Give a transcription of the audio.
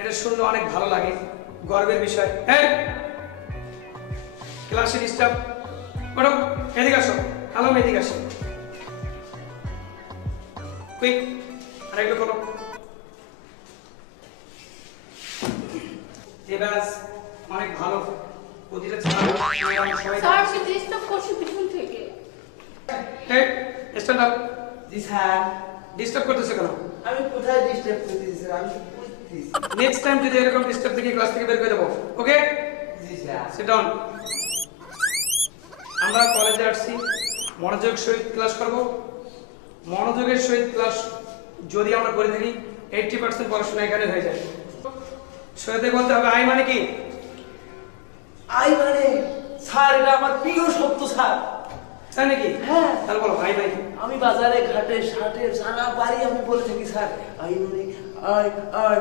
এটা শুনলে অনেক ভালো লাগে, গর্বের বিষয়। হ্যাঁ, ক্লাসে ডিস্টার্ব করো, এদিকে আসো, আলম এদিকে আসো, কুইক আরেকটু করো। দেবাস অনেক ভালো, প্রতিটা ছাত্র সবাই স্যার সে ডিস্টার্ব করছে পিছন থেকে। হ্যাঁ, স্ট্যান্ড আপ। জি স্যার। ডিস্টার্ব করতেছো কেন? আমি কোথায় ডিস্টার্ব করতেছি স্যার? আমি বুঝতেছি। নেক্সট টাইম যদি এরকম ডিস্টার্ব দেখি ক্লাস থেকে বের করে দেবো, ওকে? জি স্যার। Sit down. আমরা কলেজে আসছি, মনোযোগ সহিত ক্লাস করব। মনোযোগের সহিত ক্লাস যদি আমরা করে থাকি 80% পড়াশোনা এখানে হয়ে যায়। সহিতে বলতে হবে আই মানে কি? আই মানে স্যার এটা আমার প্রিয় শব্দ স্যার। তাই নাকি? হ্যাঁ। তাহলে বলো আই মানে কি? আমি বাজারে ঘাটে সাটে সারা বাড়ি আমি বলে থাকি স্যার আই মানে আই আই